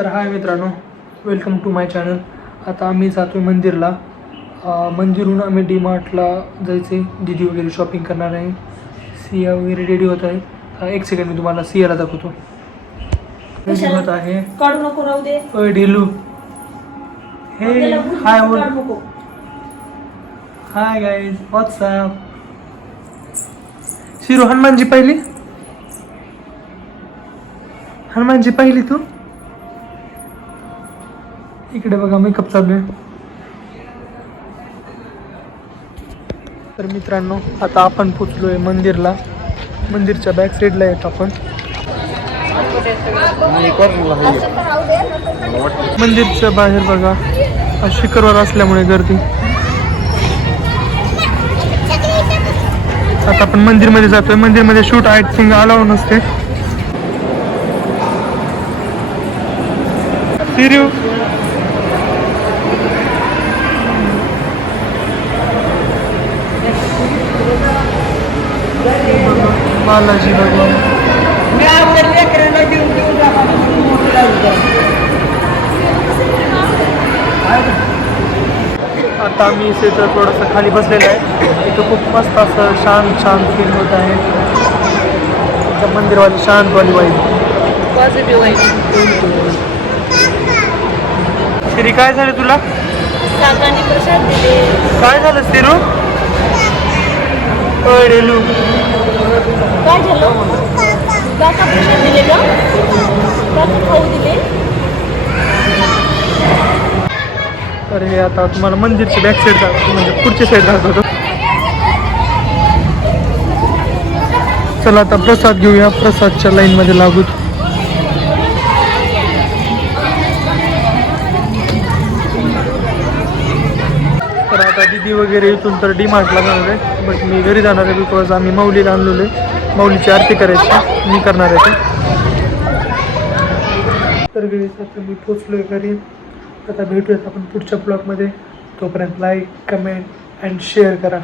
तर हाय मित्रांनो, welcome to my channel. आता आम्ही जातो आहे मंदिरला. मंदिरहून आम्ही डी मार्टला जायचे. दीदी वगैरे शॉपिंग करणार आहे. सिया वगैरे रेडी होत आहे. एक सेकंड मी तुम्हाला सियाला दाखवतो. रेडी होत आहे. काढू नको, राहू दे. ओय ढिलू, हे हाय बोल. Hi guys, WhatsApp. शिरू, हनुमानजी पाहिली? हनुमानजी पाहिली तू? इकडे बघा, मेकअप चालू आहे. तर मित्रांनो, आता आपण पोचलोय मंदिरला. मंदिरच्या बॅक साईडला येत आपण. मंदिरच्या बाहेर बघा, आज शुक्रवार असल्यामुळे गर्दी. आता आपण मंदिरमध्ये जातोय. मंदिरमध्ये शूट आय थिंक अलाउ नसते. सिरू, बालाजी भगवान. आता आम्ही इथे थोडंसं खाली बसलेलं आहे. इथं खूप मस्त असं शांत फील होत आहे. त्या मंदिरवाली शांतवाली वाईब. श्री, काय झालं तुला? काकांनी प्रसाद दिले. काय झालं सिरू? डेलू, काय झालं? काका प्रसाद दिले का? काका खाऊ दिले. तर हे आता तुम्हाला मंदिरची बॅक साईड म्हणजे पुढची साईड दाखवतो. चला आता प्रसाद घेऊया. प्रसादच्या लाईनमध्ये लागू. तर आता दिदी वगैरे इथून तर डी मार्टला जाणार आहे. बट मी घरी जाणार आहे, बिकॉज आम्ही माऊलीला आणलेलो आहे. माऊलीची आरती करायची, मी करणार आहे ते. तर घरी आता मी पोचलो आहे घरी. आता भेटूयात आपण पुढच्या ब्लॉगमध्ये. तोपर्यंत लाईक, कमेंट अँड शेअर करा.